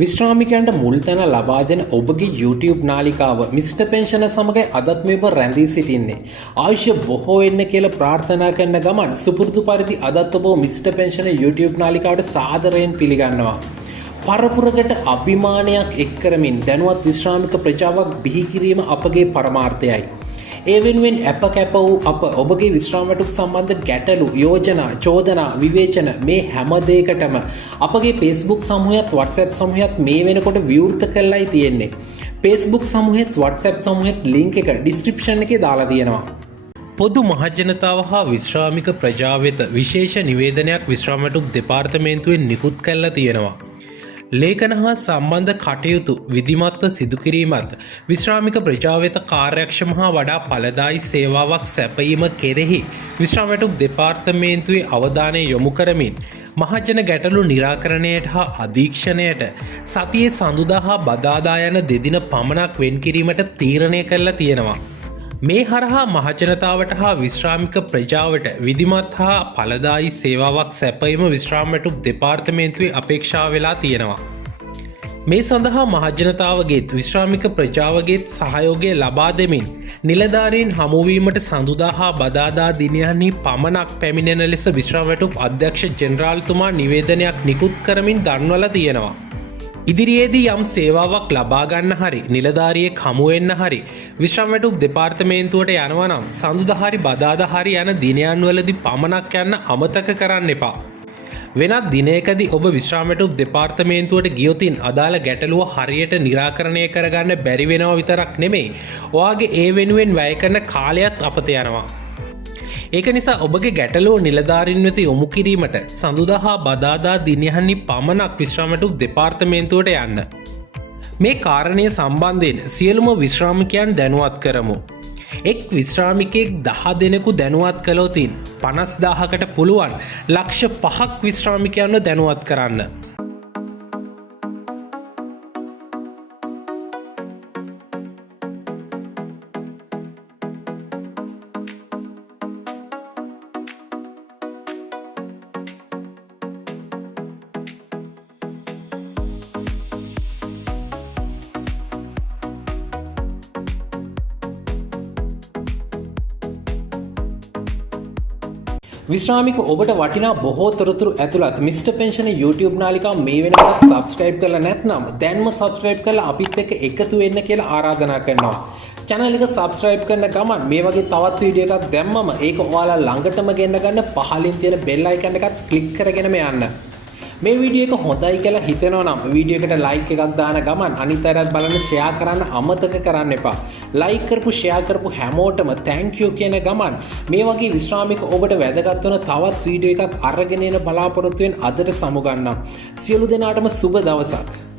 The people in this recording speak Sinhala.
විශ්‍රාමිකයන්ට මුල් තැන ලබා දෙන ඔබගේ YouTube නාලිකාව මිස්ටර් පෙන්ෂන සමග අදත් මේ ඔබ රැඳී සිටින්නේ. ආයුෂ බොහෝ වෙන්න කියලා ප්‍රාර්ථනා කරන ගමන් සුපුරුදු පරිදි අදත් ඔබ මිස්ටර් පෙන්ෂන YouTube නාලිකාවට සාදරයෙන් පිළිගන්නවා. පරපුරකට අභිමානයක් එක් කරමින් දැනුවත් විශ්‍රාමික ප්‍රජාවක් බිහි කිරීම අපගේ පරමාර්ථයයි. ඒ වෙනුවෙන් අප කැප වූ අප ඔබගේ විශ්‍රාම වැටුප් සම්බන්ධ ගැටලු, යෝජනා, චෝදනා, විවේචන මේ හැම දෙයකටම අපගේ Facebook සමූහයත් WhatsApp සමූහයත් මේ වෙනකොට විවෘත කරලායි තියෙන්නේ. Facebook සමූහෙත් WhatsApp සමූහෙත් ලින්ක් එක ඩිස්ක්‍රිප්ෂන් එකේ දාලා තියෙනවා. පොදු මහජනතාව හා විශ්‍රාමික ප්‍රජාව වෙත විශේෂ නිවේදනයක් විශ්‍රාම වැටුප් දෙපාර්තමේන්තුවෙන් නිකුත් කරලා තියෙනවා. ලේඛන හා සම්බන්ධ කටයුතු විධිමත්ව සිදු කිරීමත් විශ්‍රාමික ප්‍රජාව වෙත කාර්යක්ෂම හා වඩා ඵලදායී සේවාවක් සැපයීම කෙරෙහි විශ්‍රාම වැටුප් දෙපාර්තමේන්තුවේ අවධානය යොමු කරමින් මහජන ගැටලු නිරාකරණයට හා අධීක්ෂණයට සතියේ සඳුදා හා බදාදා යන දෙදින පමණක් වෙන් කිරීමට තීරණය කරලා තියෙනවා. මේ හරහා මහජනතාවට හා විශ්‍රාමික ප්‍රජාවට විධිමත් හා ඵලදායී සේවාවක් සැපයීම විශ්‍රාම වැටුප් දෙපාර්තමේන්තුවේ අපේක්ෂා වෙලා තියෙනවා. මේ සඳහා මහජනතාවගේත් විශ්‍රාමික ප්‍රජාවගේත් සහයෝගය ලබා දෙමින් නිලධාරීන් හමුවීමට සඳුදා හා බදාදා දිනයන්හි පමණක් පැමිණෙන ලෙස විශ්‍රාම වැටුප් අධ්‍යක්ෂ ජෙනරාල්තුමා නිවේදනයක් නිකුත් කරමින් දන්වලා තියෙනවා. ඉදිරියේදී යම් සේවාවක් ලබා ගන්න හරි නිලධාරියෙක් හමු වෙන්න හරි විශ්‍රාම වැටුප් දෙපාර්තමේන්තුවට යනවා නම් සඳුදා හරි බදාදා හරි යන දිනයන් වලදී පමණක් යන්න අමතක කරන්න එපා. වෙනත් දිනයකදී ඔබ විශ්‍රාම වැටුප් දෙපාර්තමේන්තුවට ගියොතින් අදාළ ගැටලුව හරියට निराකරණය කරගන්න බැරි වෙනවා විතරක් නෙමෙයි, ඔයාගේ ඒ වෙනුවෙන් වැය කරන කාලයත් අපත යනවා. ඒක නිසා ඔබගේ ගැටලුව නිලධාරීන් වෙත යොමු කිරීමට සඳුදා හා බදාදා දිනයන්හි පමණක් විශ්‍රාම වැටුප් දෙපාර්තමේන්තුවට යන්න. මේ කාරණය සම්බන්ධයෙන් සියලුම විශ්‍රාමිකයන් දැනුවත් කරමු. එක් විශ්‍රාමිකයෙක් 10 දෙනෙකු දැනුවත් කළොතින් 50,000කට පුළුවන් ලක්ෂ 5ක් විශ්‍රාමිකයන්ව දැනුවත් කරන්න. විශ්‍රාමික ඔබට වටිනා බොහෝ තොරතුරු ඇතුළත් මිස්ටර් පෙන්ෂන YouTube නාලිකාව මේ වෙනකොට subscribe කරලා නැත්නම් දැන්ම subscribe කරලා අපිත් එක්ක එකතු වෙන්න කියලා ආරාධනා කරනවා. channel එක subscribe කරන ගමන් මේ වගේ තවත් වීඩියෝ එකක් දැම්මම ඒක ඔයාලා ළඟටම ගෙන්න ගන්න පහලින් තියෙන bell icon එකත් click කරගෙනම යන්න. මේ වීඩියෝ එක හොඳයි කියලා හිතෙනවා නම් වීඩියෝ එකට like එකක් දාන ගමන් අනිත් අයත් බලන්න share කරන්න අමතක කරන්න එපා. like කරපු share කරපු හැමෝටම thank you කියන ගමන් මේ වගේ විශ්‍රාමික ඔබට වැදගත් වෙන තවත් වීඩියෝ එකක් අරගෙන එන බලාපොරොත්තු වෙන අදට සමුගන්නම්. සියලු දෙනාටම සුබ දවසක්.